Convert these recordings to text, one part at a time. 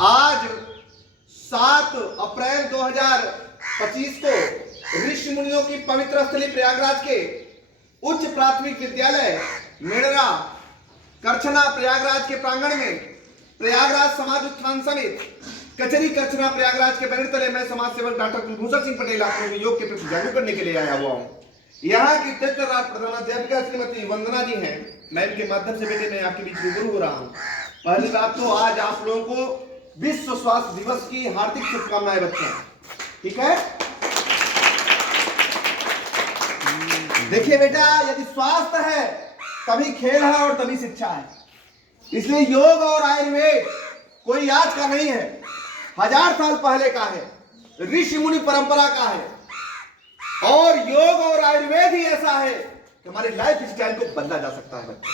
आज 7 अप्रैल 2025 को ऋषि मुनियों की पवित्र स्थली प्रयागराज के उच्च प्राथमिक विद्यालय मेड़रा करछना प्रयागराज के प्रांगण में प्रयागराज समाज उत्थान समिति कचहरी करछना प्रयागराज के बैनर तले मैं समाज सेवक डॉक्टर कुलभूषण सिंह पटेल आप लोगों को योग के प्रति जागरूक करने के लिए आया हुआ हूँ। यहाँ की प्रधानाध्यापिका श्रीमती वंदना जी हैं, मैं इनके माध्यम से बेटे मैं आपके बीच रूबरू हो रहा हूँ। पहली बात तो आज आप लोगों को विश्व स्वास्थ्य दिवस की हार्दिक शुभकामनाएं बच्चों, ठीक है। देखिए बेटा, यदि स्वास्थ्य है तभी खेल है और तभी शिक्षा है। इसलिए योग और आयुर्वेद कोई आज का नहीं है, 1000 साल पहले का है, ऋषि मुनि परंपरा का है। और योग और आयुर्वेद ही ऐसा है कि हमारे लाइफ स्टाइल को बदला जा सकता है बच्चों।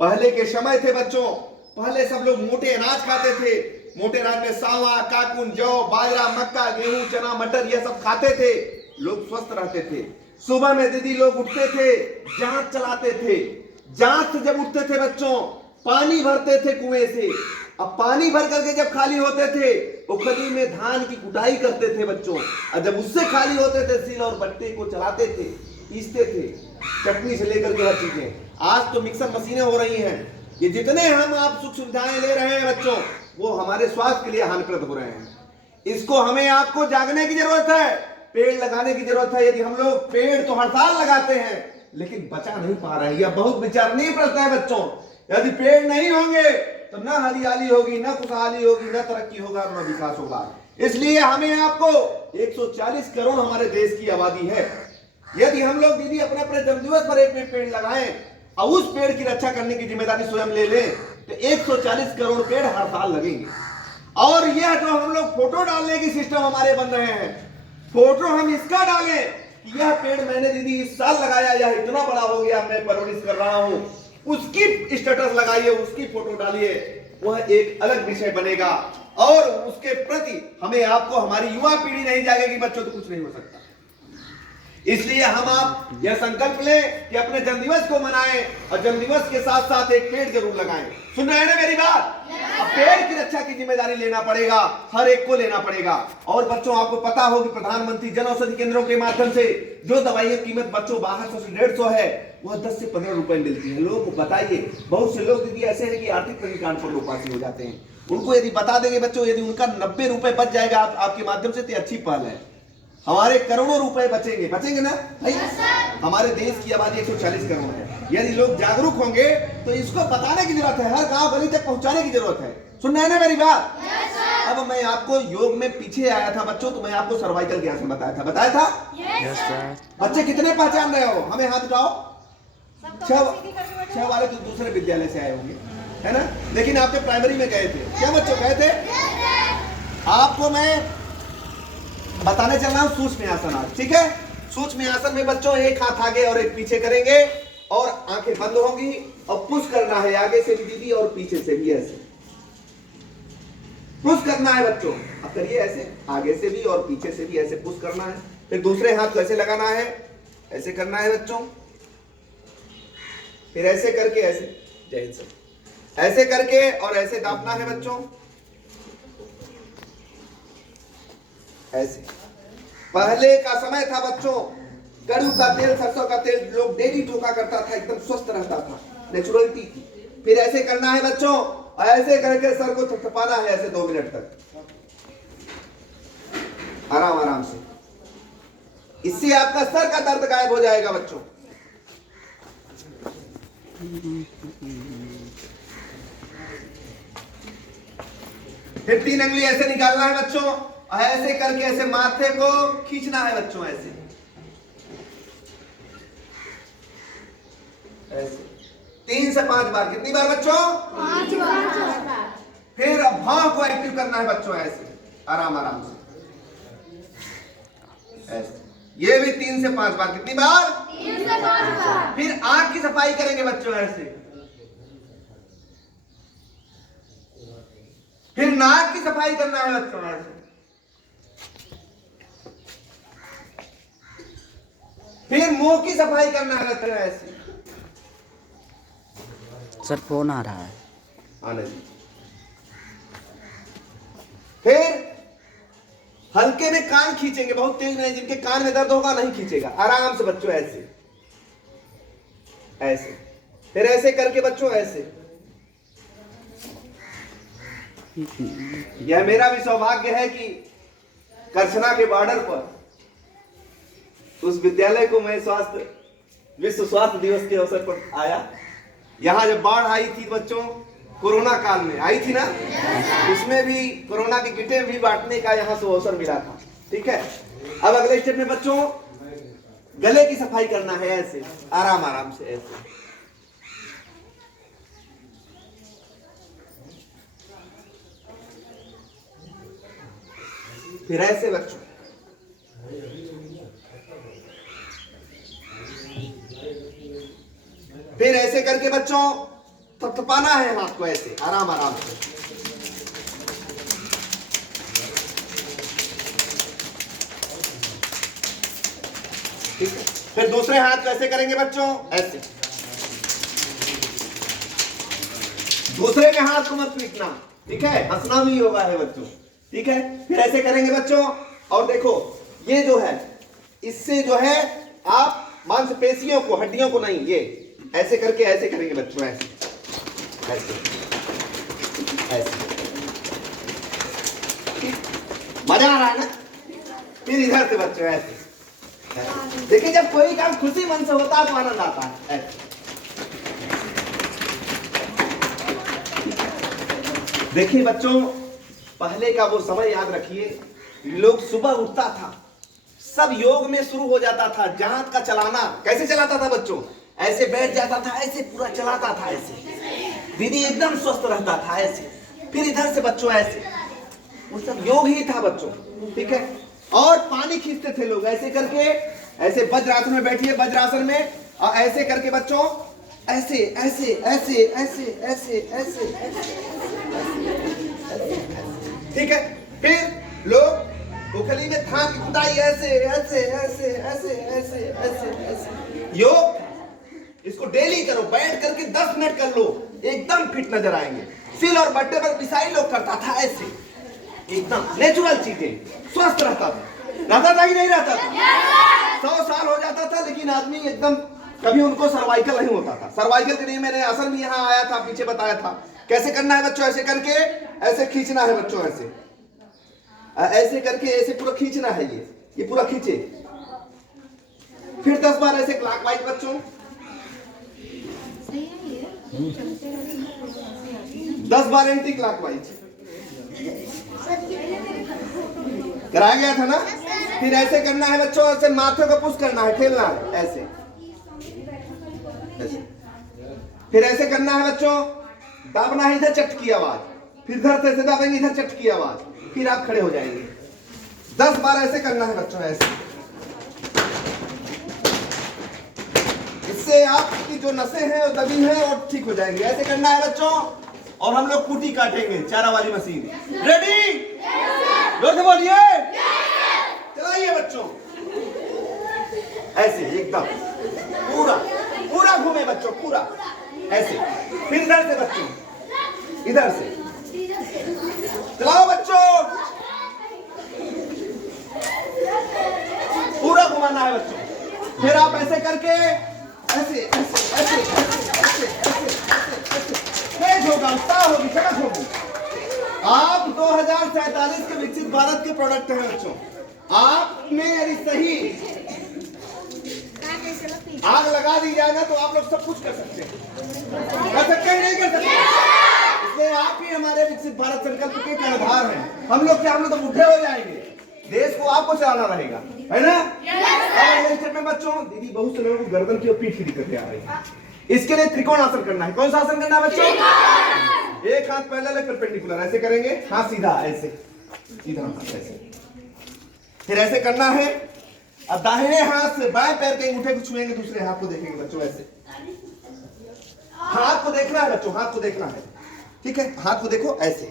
पहले के समय थे बच्चों, पहले सब लोग मोटे अनाज खाते थे। मोटे अनाज में सावा, काकुन, जौ, बाजरा, मक्का, गेहूं, चना, मटर यह सब खाते थे। लोग स्वस्थ रहते थे। सुबह में दीदी लोग उठते थे, जांच चलाते थे। जांच से जब उठते थे बच्चों, पानी भरते थे कुएं से। अब पानी भर करके जब खाली होते थे, उखली में धान की कुटाई करते थे बच्चों। और जब उससे खाली होते थे, सील और बट्टे को चलाते थे, पीसते थे, चटनी से लेकर के हर चीजें। आज तो मिक्सर मशीनें हो रही हैं। ये जितने हम आप सुख सुविधाएं ले रहे हैं बच्चों, वो हमारे स्वास्थ्य के लिए हानिप्रद हो रहे हैं। इसको हमें आपको जागने की जरूरत है, पेड़ लगाने की जरूरत है। यदि हम लोग पेड़ तो हर साल लगाते हैं, लेकिन बचा नहीं पा रहे हैं, यह बहुत विचारणीय प्रश्न है बच्चों। यदि पेड़ नहीं होंगे तो न हरियाली होगी, न खुशहाली होगी, न तरक्की होगा, न विकास होगा। इसलिए हमें आपको 140 करोड़ हमारे देश की आबादी है। यदि हम लोग दीदी अपने अपने जन्मदिवस पर एक पेड़ लगाएं और उस पेड़ की रक्षा करने की जिम्मेदारी स्वयं ले लें, तो 140 करोड़ पेड़ हर साल लगेंगे। और यह जो हम लोग फोटो डालने की सिस्टम हमारे बन रहे हैं, फोटो हम इसका डालें कि यह पेड़ मैंने दीदी इस साल लगाया, यह इतना बड़ा हो गया, मैं परवरिश कर रहा हूं, उसकी स्टेटस लगाइए, उसकी फोटो डालिए, वह एक अलग विषय बनेगा। और उसके प्रति हमें आपको हमारी युवा पीढ़ी नहीं जागेगी बच्चों, तो कुछ नहीं हो सकता। इसलिए हम आप यह संकल्प लें कि अपने जन्मदिवस को मनाएं और जन्मदिवस के साथ साथ एक पेड़ जरूर लगाएं। सुन रहे हैं ना मेरी बात? अब पेड़ की रक्षा की जिम्मेदारी लेना पड़ेगा, हर एक को लेना पड़ेगा। और बच्चों आपको पता हो कि प्रधानमंत्री जन औषधि केंद्रों के माध्यम से जो दवाइयों की कीमत बच्चों 1200 से 150 है, वह 10 से 15 रुपए मिलती है। लोगों को बताइए, बहुत से लोग दीदी ऐसे हैं कि आर्थिक तंगी कांड पर लोपासी हो जाते हैं। उनको यदि बता देंगे बच्चों, यदि उनका 90 रुपए बच जाएगा आपके माध्यम से, तो अच्छी पहल है। हमारे करोड़ों रुपए बचेंगे, बचेंगे ना भाई? हमारे देश की आबादी 140 करोड़ है। यदि लोग जागरूक होंगे तो इसको बताने की जरूरत है, हर गांव गली तक पहुंचाने की जरूरत है। सुन रहे हैं ना मेरी बात? अब मैं आपको योग में पीछे आया था बच्चों, तो मैं आपको सर्वाइकल कैंसर बताया था। बच्चे कितने पहचान रहे हो? हमें हाथ उठाओ। 6 वाले तो दूसरे विद्यालय से आए होंगे, है ना? लेकिन आपके प्राइमरी में गए थे क्या बच्चों? गए थे। आपको मैं बताने चल रहा हूं सूक्ष्म आसन आज, ठीक है? सूक्ष्म आसन में बच्चों एक हाथ आगे और एक पीछे करेंगे और आंखें बंद होंगी और पुश करना है, आगे से भी दीदी और पीछे से भी ऐसे पुश करना है बच्चों। अब करिए ऐसे, आगे से भी और पीछे से भी ऐसे पुश करना है। फिर दूसरे हाथ को ऐसे लगाना है, ऐसे करना है बच्चों। फिर ऐसे करके ऐसे, जय हिंद सर, ऐसे करके और ऐसे दाबना है बच्चों, ऐसे। पहले का समय था बच्चों, कड़ू का तेल, सरसों का तेल लोग डेली टोका करता था, एकदम स्वस्थ रहता था, नेचुरलिटी थी। फिर ऐसे करना है बच्चों, ऐसे करके सर को थपथपाना है ऐसे 2 मिनट तक, आराम आराम से। इससे आपका सर का दर्द गायब हो जाएगा बच्चों। फिर 3 अंगुली ऐसे निकालना है बच्चों, ऐसे करके ऐसे माथे को खींचना है बच्चों, ऐसे ऐसे 3 से 5 बार। कितनी बार बच्चों? 5 बार। फिर भाव को एक्टिव करना है बच्चों, ऐसे आराम आराम से ऐसे। ये भी 3 से 5 बार। कितनी बार? 3 से 5 बार। फिर आंख की सफाई करेंगे बच्चों, ऐसे। फिर नाक की सफाई करना है बच्चों, ऐसे। फिर मुंह की सफाई करना है बच्चों, ऐसे। सर फोन आ रहा है, आने जी। हल्के में कान खींचेंगे, बहुत तेज नहीं, जिनके कान में दर्द होगा नहीं खींचेगा, आराम से बच्चों ऐसे ऐसे। फिर ऐसे करके बच्चों ऐसे। यह मेरा भी सौभाग्य है कि करछना के बॉर्डर पर उस विद्यालय को मैं विश्व स्वास्थ्य दिवस के अवसर पर आया। यहाँ जब बाढ़ आई थी बच्चों, कोरोना काल में आई थी ना, उसमें भी कोरोना की किटें भी बांटने का यहाँ से अवसर मिला था। ठीक है, अब अगले स्टेप में बच्चों गले की सफाई करना है, ऐसे आराम आराम से ऐसे। फिर ऐसे बच्चों, फिर ऐसे करके बच्चों थपथपाना है हाथ को ऐसे आराम आराम से। ठीक है, फिर दूसरे हाथ को ऐसे करेंगे बच्चों ऐसे। दूसरे के हाथ को मत पीटना, ठीक है, हंसना भी होगा है बच्चों। ठीक है, फिर ऐसे करेंगे बच्चों। और देखो ये जो है, इससे जो है आप मांसपेशियों को, हड्डियों को नहीं, ये ऐसे करके ऐसे करेंगे बच्चों, ऐसे ऐसे ऐसे। मजा आ रहा है ना? फिर इधर से बच्चों ऐसे। देखिए जब कोई काम खुशी मन से होता है तो आनंद आता है। ऐसे देखिए बच्चों, पहले का वो समय याद रखिए, लोग सुबह उठता था, सब योग में शुरू हो जाता था। जांत का चलाना कैसे चलाता था बच्चों? ऐसे बैठ जाता था, ऐसे पूरा चलाता था ऐसे। दीदी एकदम स्वस्थ रहता था ऐसे। फिर इधर से बच्चों ऐसे, वो सब योग ही था बच्चों। ठीक है, और पानी खींचते थे लोग ऐसे करके, ऐसे वज्रासन में बैठिए, वज्रासन में, और ऐसे करके बच्चों ऐसे ऐसे ऐसे ऐसे ऐसे ऐसे ठीक है। फिर लोग उखली में धान की कुटाई ऐसे ऐसे ऐसे ऐसे ऐसे ऐसे ऐसे। योग इसको डेली करो, बैठ करके 10 मिनट कर लो, एकदम फिट नजर आएंगे। सिल और बट्टे पर पिसाई लोग करता था ऐसे, एकदम नेचुरल चीजें, स्वस्थ रहता था कि नहीं रहता था? 100 साल हो जाता था, लेकिन आदमी एकदम, कभी उनको सर्वाइकल नहीं होता था। सर्वाइकल के लिए मैंने आसन भी यहाँ आया था, पीछे बताया था कैसे करना है बच्चों। ऐसे करके ऐसे खींचना है बच्चों, ऐसे ऐसे करके ऐसे पूरा खींचना है, ये पूरा खींचे। फिर 10 बार ऐसे क्लॉकवाइज बच्चों, 10 बार एंटी क्लॉकवाइज कराया गया था ना। फिर ऐसे करना है बच्चों, ऐसे माथे को पुश करना है, ठेलना है ऐसे ऐसे। फिर ऐसे करना है बच्चों, दाबना है इधर चट की आवाज, फिर इधर से ऐसे दाबेंगे, इधर चट की आवाज, फिर आप खड़े हो जाएंगे। 10 बार ऐसे करना है बच्चों, ऐसे। इससे आपकी जो नसें हैं वो दबी हैं और ठीक हो जाएंगे। ऐसे करना है बच्चों, और हम लोग कुटी काटेंगे, चारा वाली मशीन। रेडी? जोर से बोलिए, चलाइए बच्चों, ऐसे एकदम पूरा पूरा घूमे बच्चों, पूरा ऐसे। फिर इधर से बच्चों, इधर से चलाओ बच्चों, पूरा घुमाना है बच्चों। फिर आप ऐसे करके ऐसे ऐसे ऐसे ऐसे ऐसे तेज होगा, उत्साह होगी, चमक होगी। आप 2047 के विकसित भारत के प्रोडक्ट हैं बच्चों। आप में यदि सही आग लगा दी जाए ना तो आप लोग सब कुछ कर सकते हैं, कर सकते हैं नहीं कर सकते? इसलिए आप ही हमारे विकसित भारत संकल्प के आधार हैं। हम लोग क्या, हम लोग तो बुढ़े हो जाएंगे, देश को आपको चलाना रहेगा, है ना? अब में बच्चों, दीदी बहुत से लोगों को गर्दन की और पीठ की दिक्कतें आ रही है। इसके लिए त्रिकोण आसन करना है। कौन सा आसन करना है बच्चों? एक हाथ पैरेलल है, परपेंडिकुलर, ऐसे करेंगे, हाथ सीधा ऐसे, सीधा हाथ ऐसे। फिर ऐसे करना है। अब दाहिने हाथ से बाएं पैर के अंगूठे को छुएंगे, दूसरे हाथ को देखेंगे बच्चों, ऐसे। हाथ को देखना है बच्चों, हाथ को देखना है, ठीक है? हाथ को देखो ऐसे,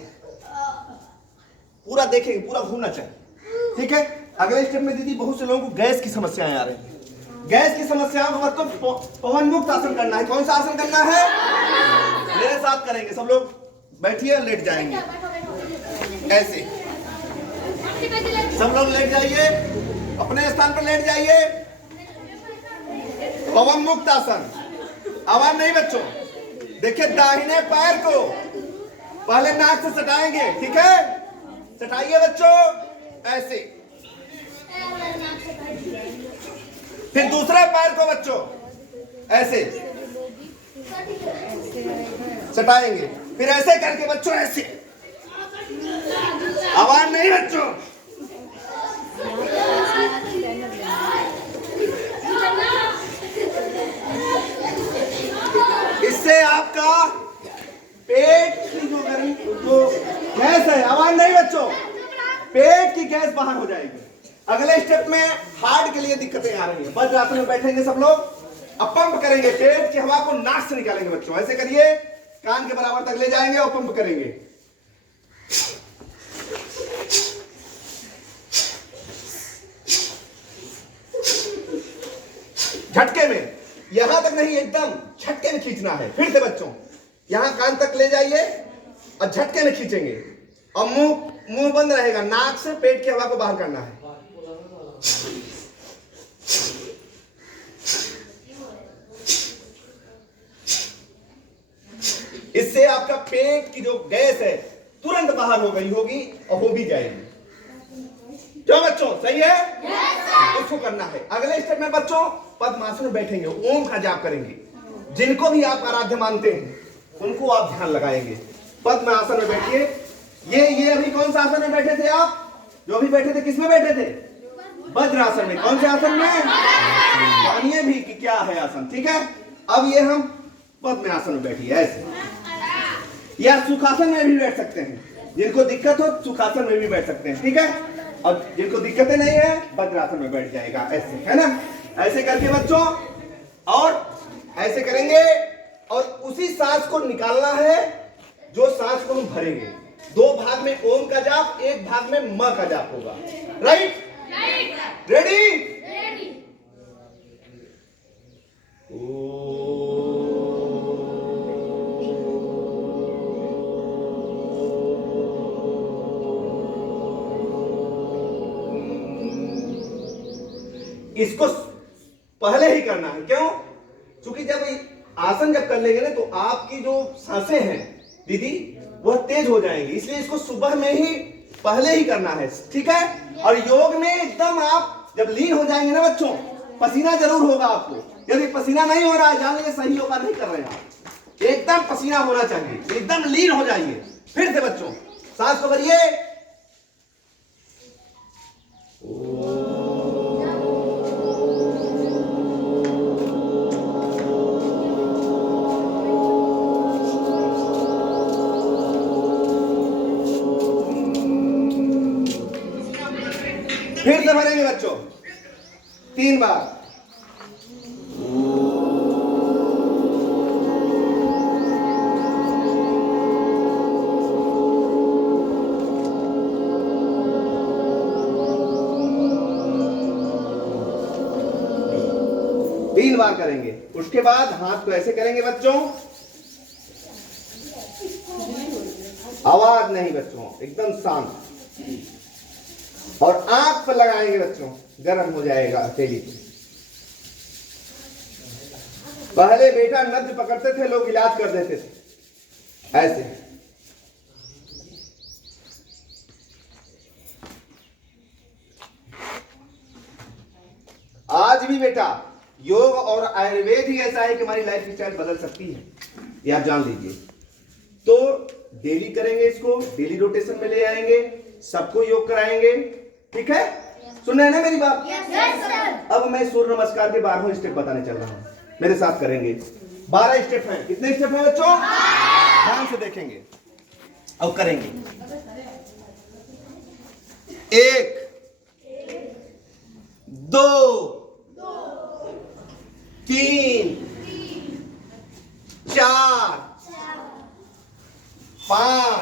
पूरा देखेंगे, पूरा घूमना चाहिए, ठीक है? अगले स्टेप में दीदी बहुत से लोगों को गैस की समस्याएं आ रही है। गैस की समस्याओं को मतलब पवन मुक्त आसन करना है। कौन सा आसन करना है? मेरे साथ करेंगे सब लोग, बैठिए, लेट जाएंगे ऐसे। सब लोग लेट जाइए, अपने स्थान पर लेट जाइए। पवन मुक्त आसन। आवाज नहीं बच्चों। देखिए दाहिने पैर को पहले नाक से सटाएंगे, ठीक है? सटाइए बच्चों ऐसे। फिर दूसरे पैर को बच्चों ऐसे सटाएंगे, फिर ऐसे करके बच्चों ऐसे। आवाज नहीं बच्चों। इससे आपका पेट की जो गैस है, आवाज नहीं बच्चों, पेट की गैस बाहर हो जाएगी। अगले स्टेप में हार्ट के लिए दिक्कतें आ रही है। वज्रासन में बैठेंगे सब लोग, अब पंप करेंगे, पेट की हवा को नाक से निकालेंगे बच्चों। ऐसे करिए, कान के बराबर तक ले जाएंगे और पंप करेंगे। झटके में, यहां तक नहीं, एकदम झटके में खींचना है। फिर से बच्चों यहां कान तक ले जाइए और झटके में खींचेंगे और मुंह बंद रहेगा, नाक से पेट की हवा को बाहर करना है। इससे आपका पेट की जो गैस है तुरंत बाहर हो गई होगी और हो भी जाएगी। क्यों बच्चों, सही है? इसको करना है। अगले स्टेप में बच्चों पद्मासन में बैठेंगे, ओम का जाप करेंगे। जिनको भी आप आराध्य मानते हैं उनको आप ध्यान लगाएंगे। पद्मासन में बैठिए। ये अभी कौन सा आसन में बैठे थे आप? जो अभी बैठे थे किस में बैठे थे? वज्रासन में। कौन से आसन में? जानिए भी कि क्या है आसन, ठीक है? अब ये हम पद्मासन में बैठिए ऐसे, या सुखासन में भी बैठ सकते हैं। जिनको दिक्कत हो सुखासन में भी बैठ सकते हैं, ठीक है? और जिनको दिक्कतें नहीं है वज्रासन में बैठ जाएगा ऐसे, है ना? ऐसे करके बच्चों, और ऐसे करेंगे और उसी सांस को निकालना है जो सांस को हम भरेंगे। 2 भाग में ओम का जाप, 1 भाग में म का जाप होगा। राइट? रेडी? इसको पहले ही करना है। क्यों? क्योंकि जब आसन जब कर लेंगे ना तो आपकी जो सांसें हैं दीदी वह तेज हो जाएंगी, इसलिए इसको सुबह में ही पहले ही करना है, ठीक है? और योग में एकदम आप जब लीन हो जाएंगे ना बच्चों, पसीना जरूर होगा आपको। यदि पसीना नहीं हो रहा है जान लीजिए सही योगा नहीं कर रहे हैं आप। एकदम पसीना होना चाहिए, एकदम लीन हो जाइए। फिर से बच्चों सांस को भरिए। फिर से भरेंगे बच्चों 3 बार। तीन बार करेंगे। उसके बाद हाथ को ऐसे करेंगे बच्चों, आवाज नहीं बच्चों, एकदम शांत, और आंख पर लगाएंगे बच्चों, गर्म हो जाएगा हथेली। पहले बेटा नब्ज पकड़ते थे लोग, इलाज कर देते थे ऐसे। आज भी बेटा योग और आयुर्वेद ही ऐसा है कि हमारी लाइफ स्टाइल बदल सकती है, ये आप जान लीजिए। तो डेली करेंगे इसको, डेली रोटेशन में ले आएंगे, सबको योग कराएंगे, ठीक है? सुन रहे हैं ना मेरी बात? अब मैं सूर्य नमस्कार के 12वां स्टेप बताने चल रहा हूं, मेरे साथ करेंगे। 12 स्टेप हैं। कितने स्टेप हैं बच्चों? ध्यान से देखेंगे और करेंगे। 1